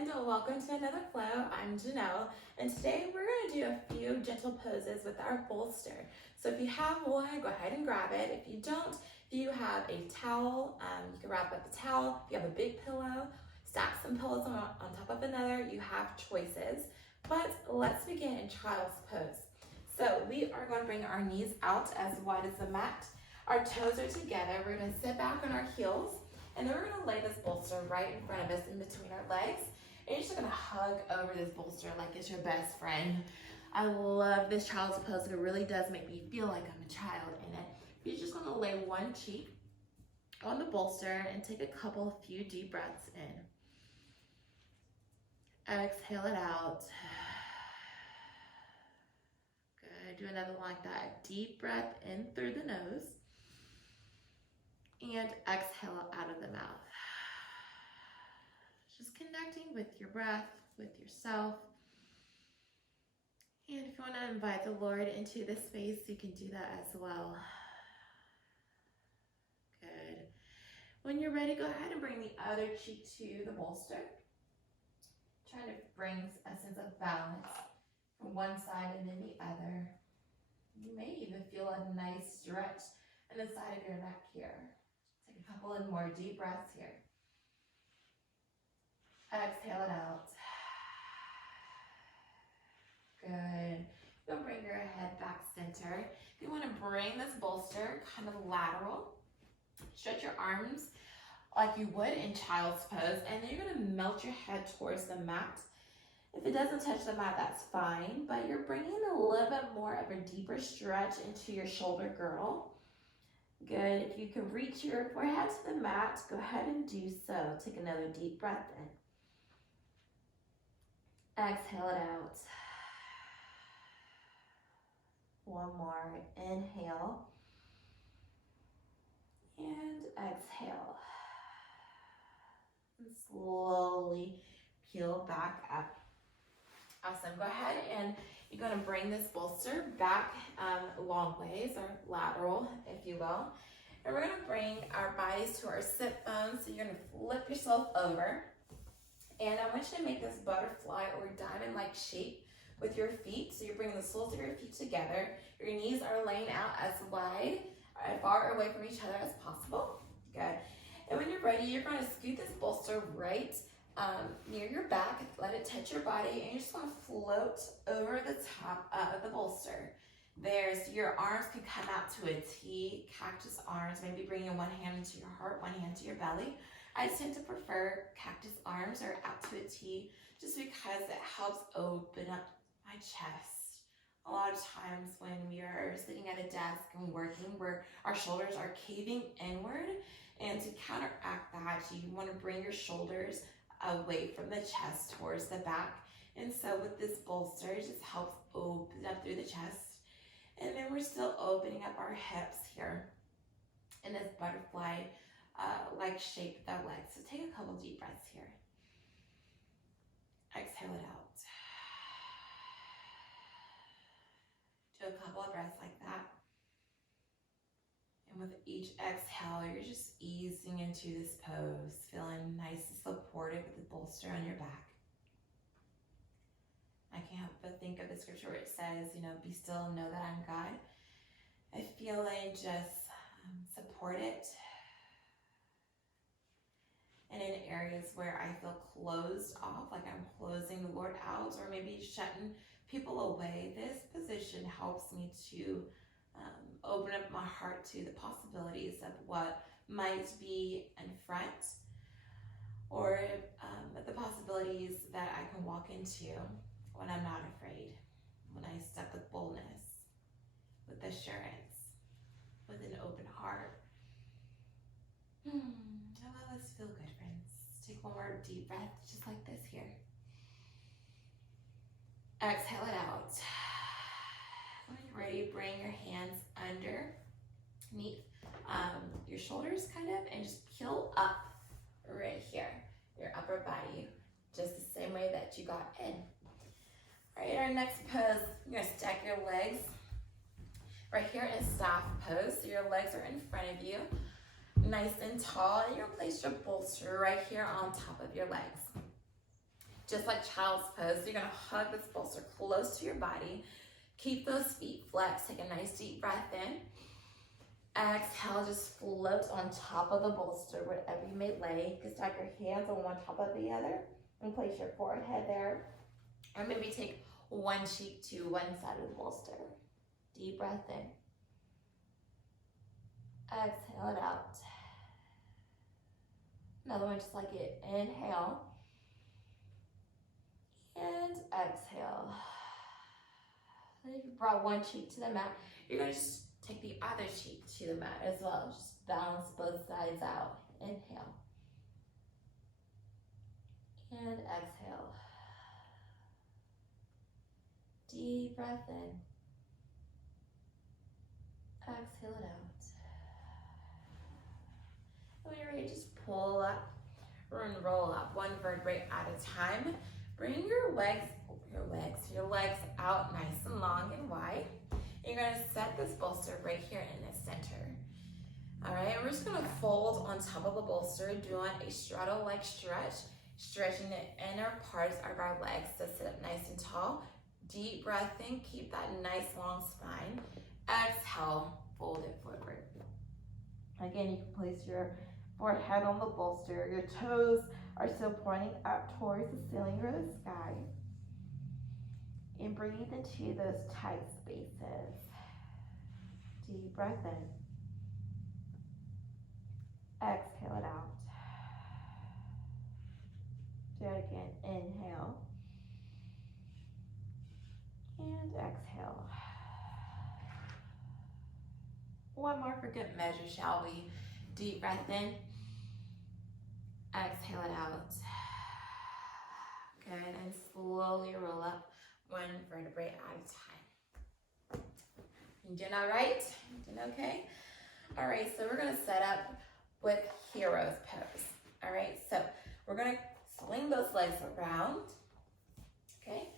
and welcome to another flow. I'm Janelle, and today we're going to do a few gentle poses with our bolster. So if you have one, go ahead and grab it. If you don't, if you have a towel, you can wrap up the towel. If you have a big pillow, stack some pillows on top of another. You have choices, but let's begin in child's pose. So we are going to bring our knees out as wide as the mat. Our toes are together. We're going to sit back on our heels. And then we're going to lay this bolster right in front of us in between our legs. And you're just going to hug over this bolster like it's your best friend. I love this child's pose. It really does make me feel like I'm a child in it. You're just going to lay one cheek on the bolster and take a few deep breaths in. Exhale it out. Good. Do another one like that. Deep breath in through the nose. And exhale out of the mouth. Just connecting with your breath, with yourself. And if you want to invite the Lord into this space, you can do that as well. Good. When you're ready, go ahead and bring the other cheek to the bolster. Trying to bring a sense of balance from one side and then the other. You may even feel a nice stretch in the side of your neck here. Take a couple of more deep breaths here. Exhale it out. Good. You'll bring your head back center. You want to bring this bolster kind of lateral. Stretch your arms like you would in child's pose, and then you're going to melt your head towards the mat. If it doesn't touch the mat, that's fine, but you're bringing a little bit more of a deeper stretch into your shoulder girdle. Good. If you can reach your forehead to the mat, go ahead and do so. Take another deep breath in. Exhale it out. One more. Inhale. And exhale. And slowly peel back up. Awesome. Go ahead and you're going to bring this bolster back long ways, or lateral, if you will. And we're going to bring our bodies to our sit bones. So you're going to flip yourself over. And I want you to make this butterfly or diamond-like shape with your feet. So you're bringing the soles of your feet together. Your knees are laying out as wide, as far away from each other as possible. Good. And when you're ready, you're going to scoot this bolster right near your back. Let it touch your body, and you're just going to float over the top of the bolster. So your arms can come out to a T, cactus arms, maybe bringing one hand into your heart, one hand to your belly. I tend to prefer cactus arms or out to a T just because it helps open up my chest. A lot of times when we are sitting at a desk and working, where our shoulders are caving inward, and to counteract that, you want to bring your shoulders away from the chest towards the back. And so with this bolster, it just helps open up through the chest. And then we're still opening up our hips here in this butterfly like shape with our legs. So take a couple deep breaths here. Exhale it out. Do a couple of breaths like that. And with each exhale, you're just easing into this pose, feeling nice and supported with the bolster on your back. I can't help but think of the scripture where it says, be still and know that I'm God. I feel like just support it. And in areas where I feel closed off, like I'm closing the Lord out, or maybe shutting people away, this position helps me to open up my heart to the possibilities of what might be in front, or the possibilities that I can walk into when I'm not afraid, when I step with boldness, with assurance, with an open heart. Let us feel good, friends. Take one more deep breath, just like this here. Exhale it out. When you're ready, bring your hands underneath your shoulders, kind of, and just peel up right here, your upper body, just the same way that you got in. All right, our next pose, you're gonna stack your legs right here in staff pose. So your legs are in front of you, nice and tall, and you're gonna place your bolster right here on top of your legs. just like child's pose. You're gonna hug this bolster close to your body. Keep those feet flexed. Take a nice deep breath in. Exhale, just float on top of the bolster, wherever you may lay. You can stack your hands on one top of the other and place your forehead there. Or maybe take one cheek to one side of the bolster. Deep breath in. Exhale it out. Another one just like it. Inhale. And exhale. And if you brought one cheek to the mat, you're going to just take the other cheek to the mat as well. Just balance both sides out. Inhale. And exhale. Deep breath in. Exhale it out. And when you're ready, just pull up and roll up one vertebrae at a time. Bring your legs out nice and long and wide. You're going to set this bolster right here in the center. All right, and we're just going to fold on top of the bolster, doing a straddle-like stretch, stretching the inner parts of our legs to sit up nice and tall. Deep breath in, keep that nice long spine. Exhale, fold it forward. Again, you can place your forehead on the bolster. Your toes are still pointing up towards the ceiling or the sky. And breathe into those tight spaces. Deep breath in. Exhale it out. Do it again. Inhale. And exhale. One more for good measure, shall we? Deep breath in. Exhale it out. Good, and slowly roll up one vertebrae at a time. You doing all right? You doing okay? All right, so we're gonna set up with hero's pose. All right, so we're gonna swing those legs around, okay?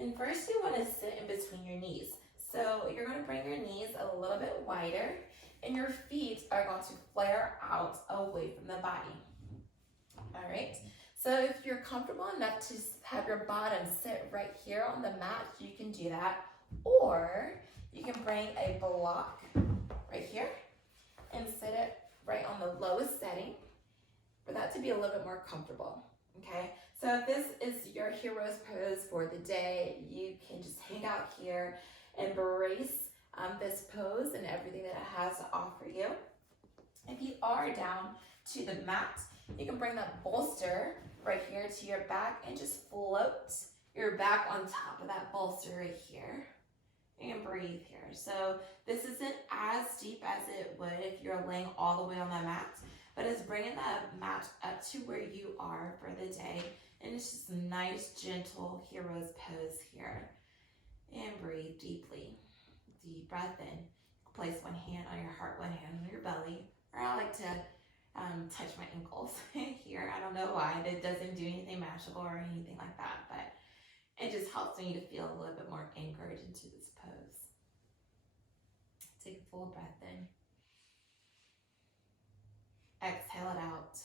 And first you wanna sit in between your knees. So you're gonna bring your knees a little bit wider and your feet are going to flare out away from the body. All right, so if you're comfortable enough to have your bottom sit right here on the mat, you can do that. Or you can bring a block right here and sit it right on the lowest setting for that to be a little bit more comfortable, okay? So if this is your hero's pose for the day, you can just hang out here, embrace this pose and everything that it has to offer you. If you are down to the mat, you can bring that bolster right here to your back and just float your back on top of that bolster right here. And breathe here. So this isn't as deep as it would if you're laying all the way on the mat, but it's bringing that mat up to where you are for the day. And it's just a nice, gentle hero's pose here. And breathe deeply. Deep breath in. Place one hand on your heart, one hand on your belly. Or I like to touch my ankles here. I don't know why. It doesn't do anything magical or anything like that, but it just helps me to feel a little bit more anchored into this pose. Take a full breath in. Exhale it out.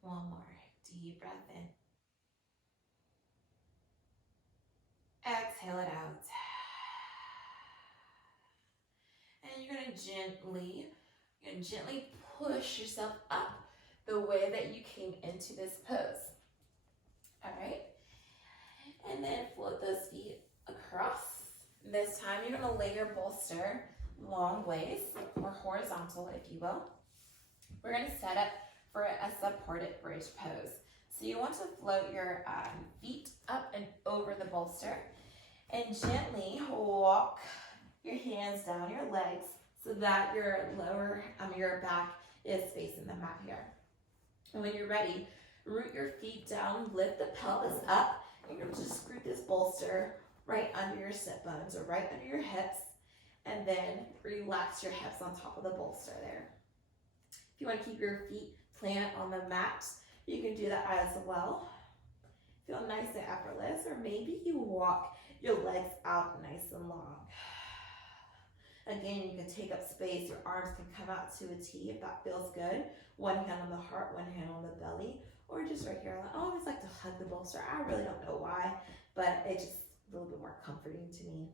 One more. Deep breath in. Exhale it out. And you're going to gently push yourself up the way that you came into this pose. All right. And then float those feet across. This time you're going to lay your bolster long ways, or horizontal if you will. We're going to set up for a supported bridge pose. So you want to float your feet up and over the bolster and gently walk your hands down your legs so that your your back is facing the mat here. And when you're ready, root your feet down, lift the pelvis up, and you're going to just screw this bolster right under your sit bones or right under your hips, and then relax your hips on top of the bolster there. If you want to keep your feet planted on the mat, you can do that as well. Feel nice and effortless, or maybe you walk your legs out nice and long. Again, you can take up space. Your arms can come out to a T if that feels good. One hand on the heart, one hand on the belly, or just right here. I always like to hug the bolster. I really don't know why, but it's just a little bit more comforting to me.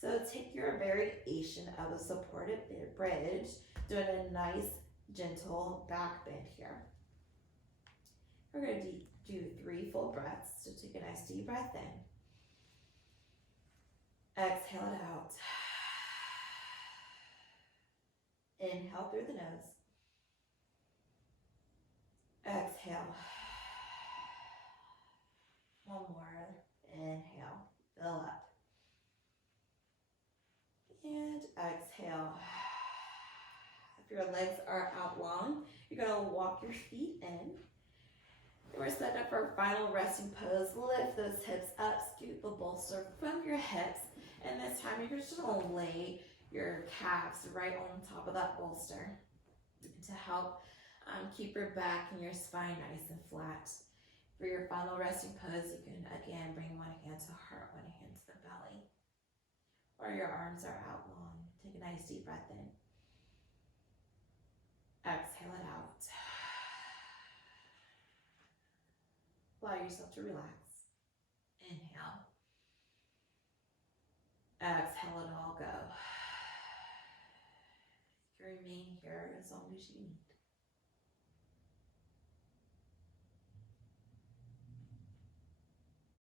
So take your variation of a supported bridge, doing a nice gentle back bend here. We're going to do 3 full breaths. So take a nice deep breath in. Exhale it out. Inhale through the nose. Exhale. One more. Inhale. Fill up. And exhale. If your legs are out long, you're going to walk your feet in. And we're set up for our final resting pose. Lift those hips up, scoot the bolster from your hips. And this time you're just going to lay your calves right on top of that bolster to help keep your back and your spine nice and flat. For your final resting pose, you can again bring one hand to the heart, one hand to the belly. Or your arms are out long. Take a nice deep breath in. Exhale it out. Allow yourself to relax. Inhale. Exhale it all go. You can remain here as long as you need.